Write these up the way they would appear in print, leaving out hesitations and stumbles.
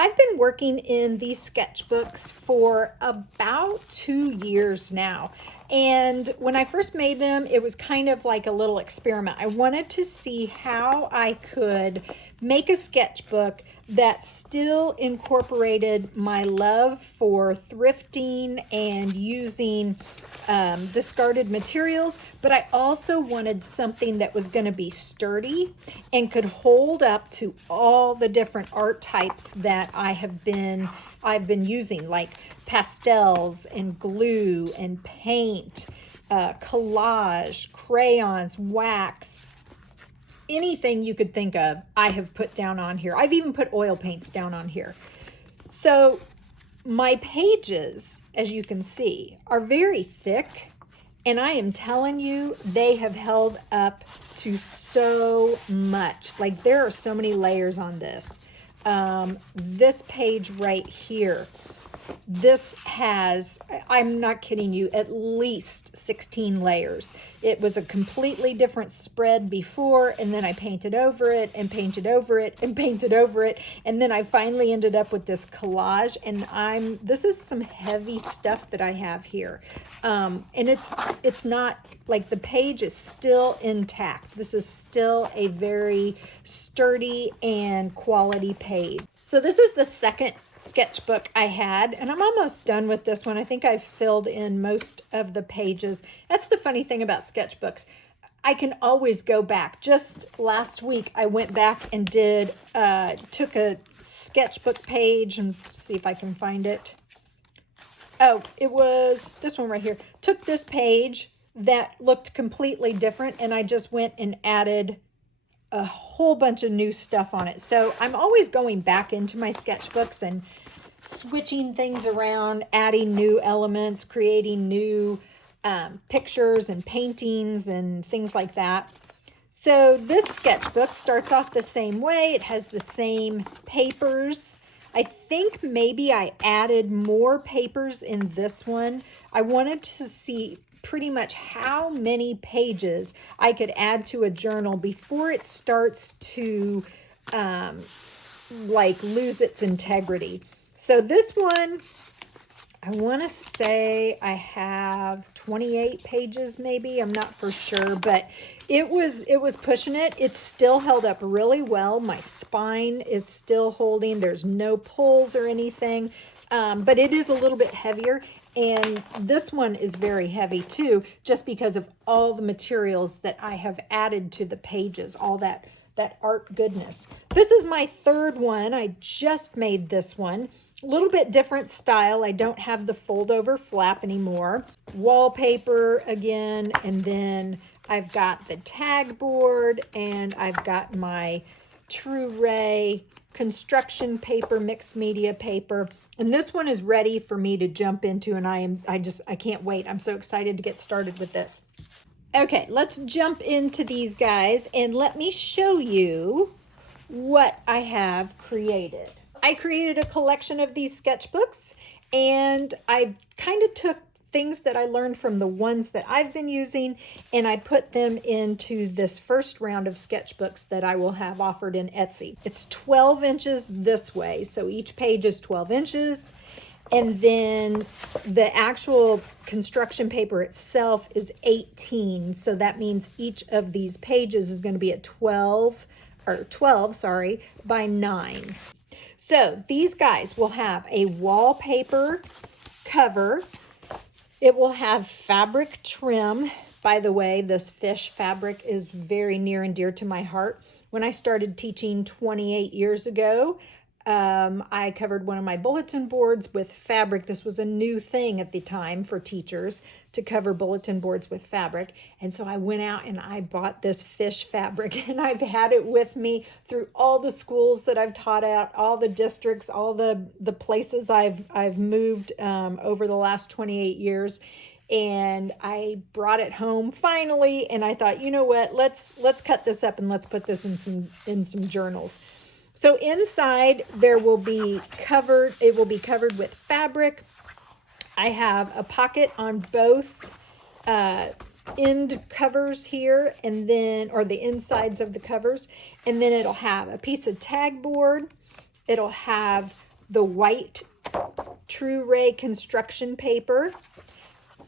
I've been working in these sketchbooks for about 2 years now. And when I first made them, it was kind of like a little experiment. I wanted to see how I could make a sketchbook that still incorporated my love for thrifting and using discarded materials, but I also wanted something that was going to be sturdy and could hold up to all the different art types that I've been using, like pastels and glue and paint, collage, crayons, wax, anything you could think of, I have put down on here. I've even put oil paints down on here. So my pages, as you can see, are very thick, and I am telling you, they have held up to so much. Like, there are so many layers on this. This page right here, this has, I'm not kidding you, at least 16 layers. It was a completely different spread before, and then I painted over it and painted over it and painted over it, and then I finally ended up with this collage. And this is some heavy stuff that I have here, and it's not like, the page is still intact. This is still a very sturdy and quality page. So this is the second sketchbook I had, and I'm almost done with this one. I think I've filled in most of the pages. That's the funny thing about sketchbooks. I can always go back. Just last week, I went back and took a sketchbook page, and see if I can find it. Oh, it was this one right here. Took this page that looked completely different, and I just went and added a whole bunch of new stuff on it. So I'm always going back into my sketchbooks and switching things around, adding new elements, creating new pictures and paintings and things like that. So this sketchbook starts off the same way. It has the same papers. I think maybe I added more papers in this one. I wanted to see pretty much how many pages I could add to a journal before it starts to like lose its integrity. So this one, I want to say I have 28 pages maybe. I'm not for sure, but it was pushing it. It's still held up really well. My spine is still holding. There's no pulls or anything, but it is a little bit heavier. And this one is very heavy too, just because of all the materials that I have added to the pages, all that art goodness. This is my third one. I just made this one. A little bit different style. I don't have the fold over flap anymore. Wallpaper again, and then I've got the tag board, and I've got my True Ray construction paper, mixed media paper. And this one is ready for me to jump into, and I can't wait. I'm so excited to get started with this. Okay, let's jump into these guys and let me show you what I have created. I created a collection of these sketchbooks, and I kind of took things that I learned from the ones that I've been using, and I put them into this first round of sketchbooks that I will have offered in Etsy. It's 12 inches this way, so each page is 12 inches, and then the actual construction paper itself is 18, so that means each of these pages is going to be at 12 by 9. So these guys will have a wallpaper cover. It will have fabric trim. By the way, this fish fabric is very near and dear to my heart. When I started teaching 28 years ago, I covered one of my bulletin boards with fabric. This was a new thing at the time for teachers to cover bulletin boards with fabric. And so I went out and I bought this fish fabric, and I've had it with me through all the schools that I've taught at, all the districts, all the places I've moved over the last 28 years. And I brought it home finally, and I thought, you know what, let's cut this up and let's put this in some journals. So inside it will be covered with fabric. I have a pocket on both end covers here, and then, or the insides of the covers, and then it'll have a piece of tag board. It'll have the white True Ray construction paper.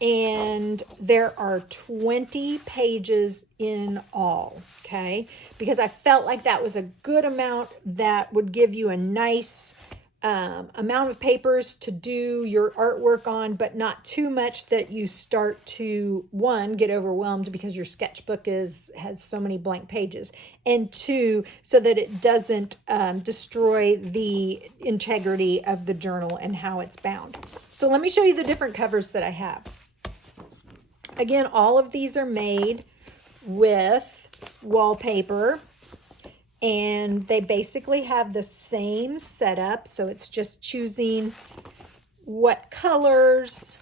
And there are 20 pages in all, okay? Because I felt like that was a good amount that would give you a nice amount of papers to do your artwork on, but not too much that you start to, one, get overwhelmed because your sketchbook has so many blank pages, and two, so that it doesn't destroy the integrity of the journal and how it's bound. So let me show you the different covers that I have. Again, all of these are made with wallpaper, and they basically have the same setup. So it's just choosing what colors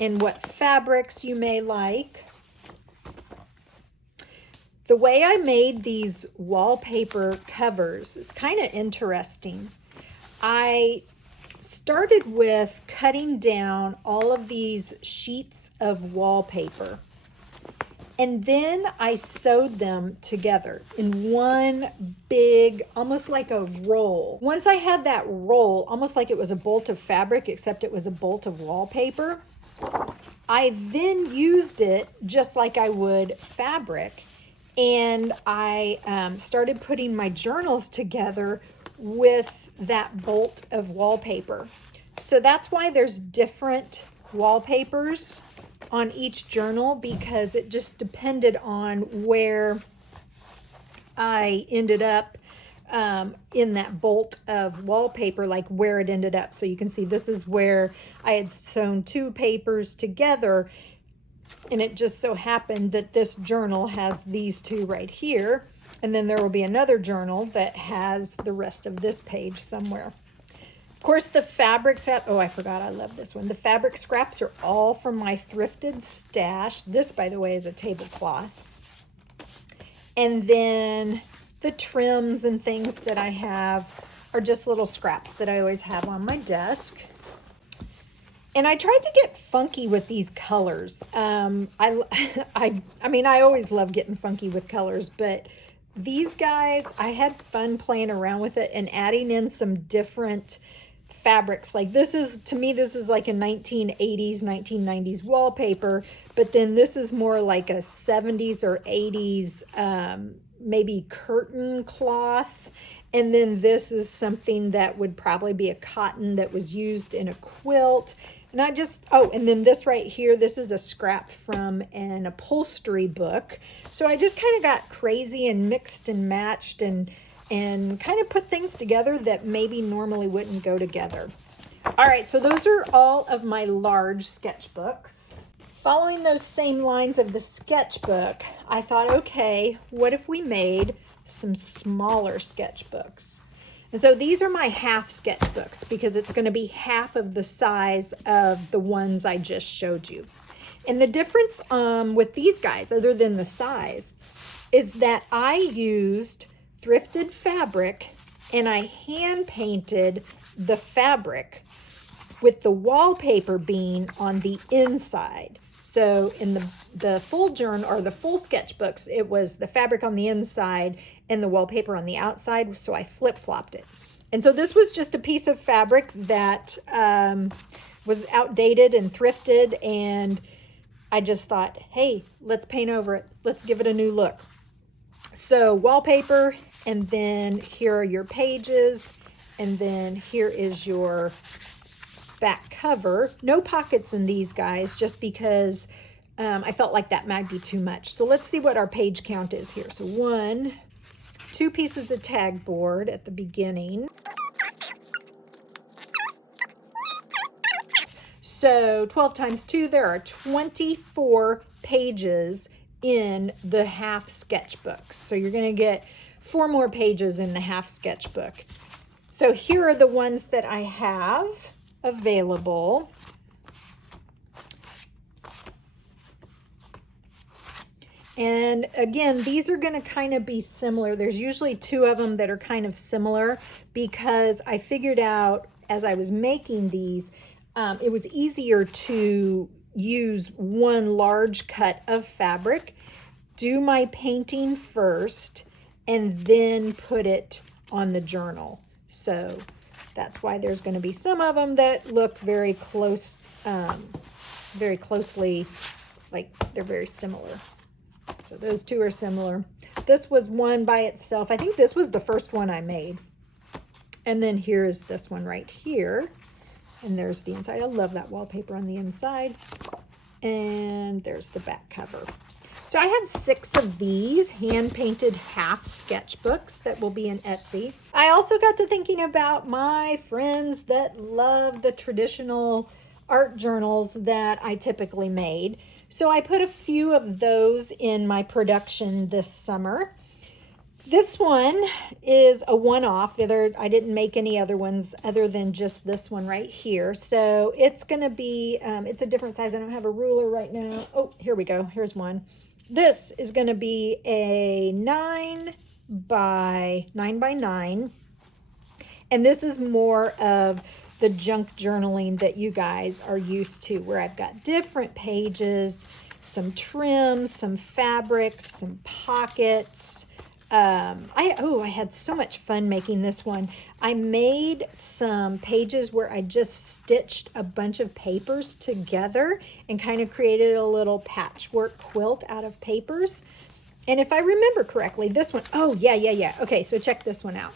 and what fabrics you may like. The way I made these wallpaper covers is kind of interesting. I started with cutting down all of these sheets of wallpaper, and then I sewed them together in one big, almost like a roll. Once I had that roll, almost like it was a bolt of fabric, except it was a bolt of wallpaper, I then used it just like I would fabric, and I started putting my journals together with that bolt of wallpaper. So that's why there's different wallpapers on each journal, because it just depended on where I ended up in that bolt of wallpaper, like where it ended up. So you can see this is where I had sewn two papers together, and it just so happened that this journal has these two right here. And then there will be another journal that has the rest of this page somewhere. Of course, the fabrics, oh, I forgot, I love this one. The fabric scraps are all from my thrifted stash. This, by the way, is a tablecloth. And then the trims and things that I have are just little scraps that I always have on my desk. And I tried to get funky with these colors. I mean, I always love getting funky with colors, but these guys, I had fun playing around with it and adding in some different fabrics. Like this is, to me, this is like a 1980s, 1990s wallpaper, but then this is more like a 70s or 80s, maybe curtain cloth. And then this is something that would probably be a cotton that was used in a quilt. And I just, oh, and then this right here, this is a scrap from an upholstery book. So I just kind of got crazy and mixed and matched and kind of put things together that maybe normally wouldn't go together. All right, so those are all of my large sketchbooks. Following those same lines of the sketchbook, I thought, okay, what if we made some smaller sketchbooks? And so these are my half sketchbooks, because it's going to be half of the size of the ones I just showed you. And the difference with these guys, other than the size, is that I used thrifted fabric and I hand painted the fabric with the wallpaper being on the inside. So in the full journal or the full sketchbooks, it was the fabric on the inside and the wallpaper on the outside. So I flip-flopped it. And so this was just a piece of fabric that was outdated and thrifted. And I just thought, hey, let's paint over it. Let's give it a new look. So wallpaper, and then here are your pages. And then here is your back cover. No pockets in these guys, just because I felt like that might be too much. So let's see what our page count is here. So 2 pieces of tag board at the beginning. So 12 times 2, there are 24 pages in the half sketchbook. So you're going to get 4 more pages in the half sketchbook. So here are the ones that I have available. And again, these are going to kind of be similar. There's usually 2 of them that are kind of similar, because I figured out as I was making these, it was easier to use one large cut of fabric, do my painting first, and then put it on the journal. So That's why there's going to be some of them that look very close, very closely, like they're very similar. So those two are similar. This was one by itself. I think this was the first one I made. And then here is this one right here. And there's the inside. I love that wallpaper on the inside. And there's the back cover. So I have 6 of these hand-painted half sketchbooks that will be in Etsy. I also got to thinking about my friends that love the traditional art journals that I typically made. So I put a few of those in my production this summer. This one is a one-off. I didn't make any other ones other than just this one right here. So it's going to be, it's a different size. I don't have a ruler right now. Oh, here we go. Here's one. This is going to be a 9 by 9. And this is more of the junk journaling that you guys are used to, where I've got different pages, some trims, some fabrics, some pockets. I had so much fun making this one. I made some pages where I just stitched a bunch of papers together and kind of created a little patchwork quilt out of papers. And if I remember correctly, this one, oh yeah. Okay, so check this one out.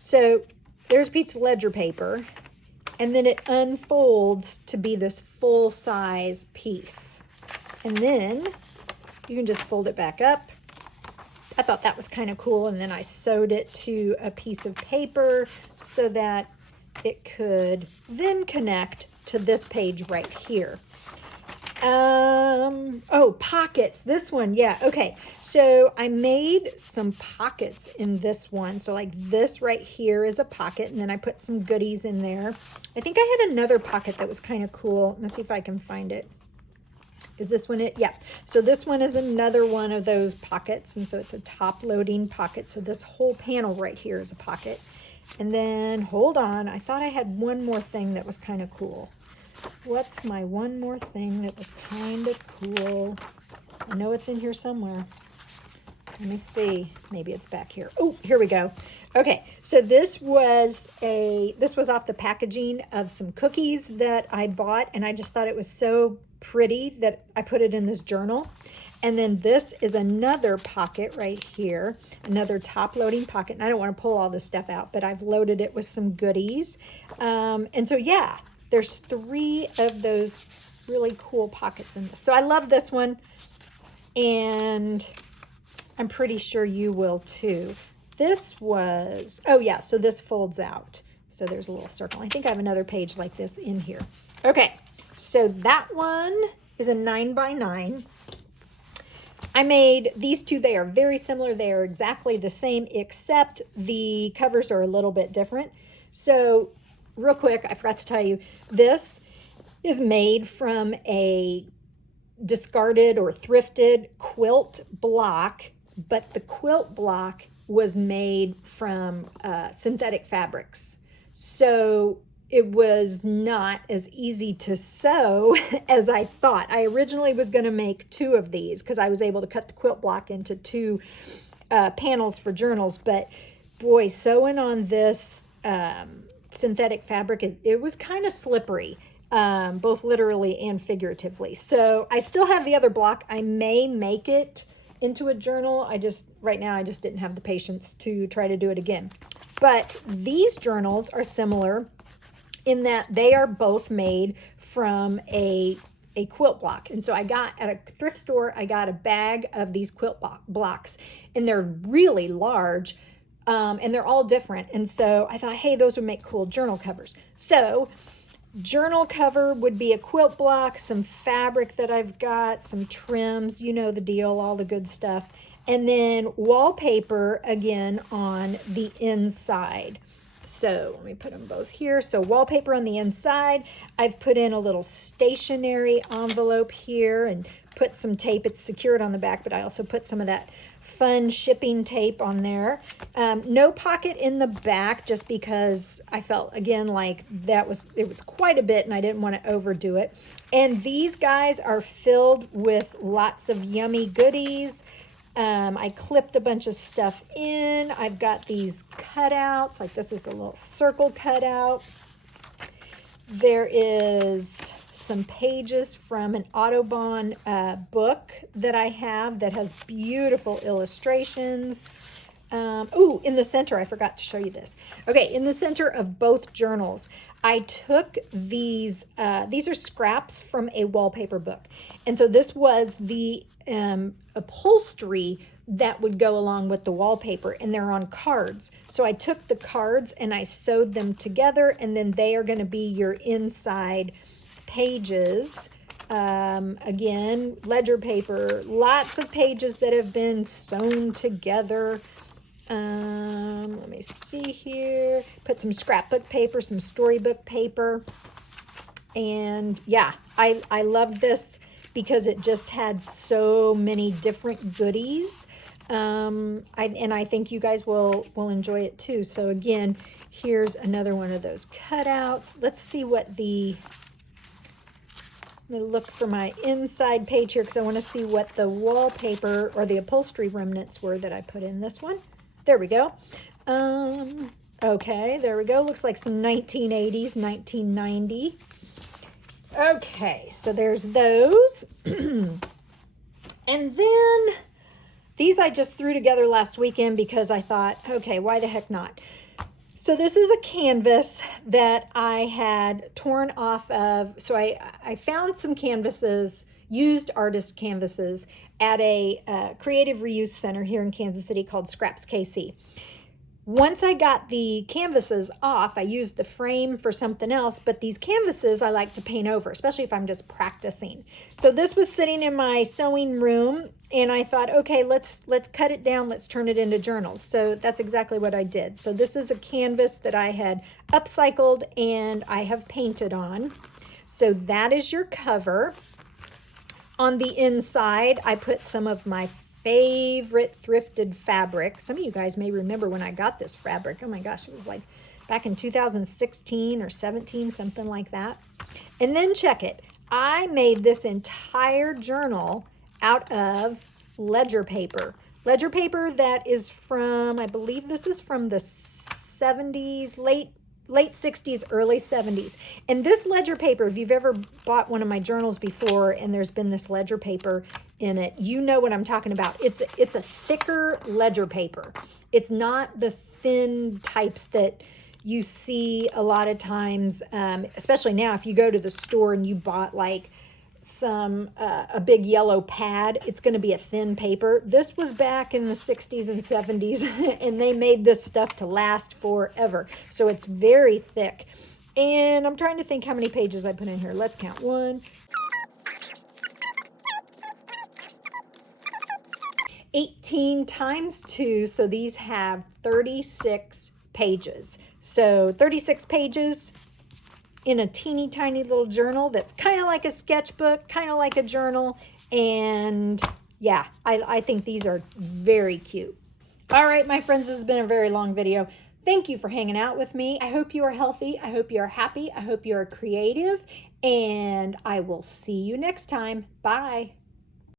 So there's a piece of ledger paper, and then it unfolds to be this full-size piece. And then you can just fold it back up. I thought that was kind of cool, and then I sewed it to a piece of paper so that it could then connect to this page right here. Oh, pockets. This one, yeah, okay. So I made some pockets in this one. So like this right here is a pocket, and then I put some goodies in there. I think I had another pocket that was kind of cool. Let's see if I can find it. Is this one it? Yeah. So this one is another one of those pockets. And so it's a top loading pocket. So this whole panel right here is a pocket. And then, hold on. I thought I had one more thing that was kind of cool. What's my one more thing that was kind of cool? I know it's in here somewhere. Let me see. Maybe it's back here. Oh, here we go. Okay. So this was off the packaging of some cookies that I bought. And I just thought it was so pretty that I put it in this journal. And then this is another pocket right here, another top loading pocket. And I don't want to pull all this stuff out, but I've loaded it with some goodies. And so yeah, there's 3 of those really cool pockets in this. So I love this one, and I'm pretty sure you will too. This was, oh yeah, so this folds out. So there's a little circle. I think I have another page like this in here. Okay. So that one is a 9 by 9. I made these two. They are very similar. They are exactly the same, except the covers are a little bit different. So real quick, I forgot to tell you, this is made from a discarded or thrifted quilt block, but the quilt block was made from synthetic fabrics. So it was not as easy to sew as I thought. I originally was going to make 2 of these because I was able to cut the quilt block into 2 panels for journals. But boy, sewing on this synthetic fabric, it was kind of slippery, both literally and figuratively. So I still have the other block. I may make it into a journal. Right now I just didn't have the patience to try to do it again. But these journals are similar in that they are both made from a quilt block. And so I got at a thrift store, I got a bag of these quilt blocks, and they're really large, and they're all different. And so I thought, hey, those would make cool journal covers. So journal cover would be a quilt block, some fabric that I've got, some trims, you know the deal, all the good stuff. And then wallpaper again on the inside. So let me put them both here. So wallpaper on the inside. I've put in a little stationery envelope here and put some tape. It's secured on the back, but I also put some of that fun shipping tape on there. No pocket in the back, just because I felt, again, like it was quite a bit and I didn't want to overdo it. And these guys are filled with lots of yummy goodies. I clipped a bunch of stuff in. I've got these cutouts, like this is a little circle cutout. There is some pages from an Audubon book that I have that has beautiful illustrations. Oh, in the center, I forgot to show you this. Okay, in the center of both journals, I took these are scraps from a wallpaper book. And so this was the upholstery that would go along with the wallpaper, and they're on cards. So I took the cards and I sewed them together, and then they are going to be your inside pages. Again, ledger paper, lots of pages that have been sewn together. Let me see here. Put some scrapbook paper, some storybook paper. And yeah, I loved this because it just had so many different goodies. And I think you guys will enjoy it too. So again, here's another one of those cutouts. Let's see what let me look for my inside page here because I want to see what the wallpaper or the upholstery remnants were that I put in this one. There we go. Okay, there we go. Looks like some 1980s, 1990. Okay, so there's those. And then these I just threw together last weekend because I thought, okay, why the heck not? So this is a canvas that I had torn off of. So I found some canvases, used artist canvases, at a creative reuse center here in Kansas City called Scraps KC. Once I got the canvases off, I used the frame for something else, but these canvases I like to paint over, especially if I'm just practicing. So this was sitting in my sewing room, and I thought, okay, let's cut it down, let's turn it into journals. So that's exactly what I did. So this is a canvas that I had upcycled and I have painted on. So that is your cover. On the inside, I put some of my favorite thrifted fabric. Some of you guys may remember when I got this fabric. Oh my gosh, it was like back in 2016 or 17, something like that. And then check it. I made this entire journal out of ledger paper. Ledger paper that is from, I believe this is from the 70s, late 60s, early 70s. And this ledger paper, if you've ever bought one of my journals before and there's been this ledger paper in it, you know what I'm talking about. It's a thicker ledger paper. It's not the thin types that you see a lot of times, especially now if you go to the store and you bought like a big yellow pad, it's going to be a thin paper. This was back in the 60s and 70s and they made this stuff to last forever. So it's very thick. And I'm trying to think how many pages I put in here. Let's count. 1, 18 times 2. So these have 36 pages. So 36 pages in a teeny tiny little journal that's kind of like a sketchbook, kind of like a journal. And yeah, I think these are very cute. All right, my friends, this has been a very long video. Thank you for hanging out with me. I hope you are healthy. I hope you are happy. I hope you are creative. And I will see you next time. Bye.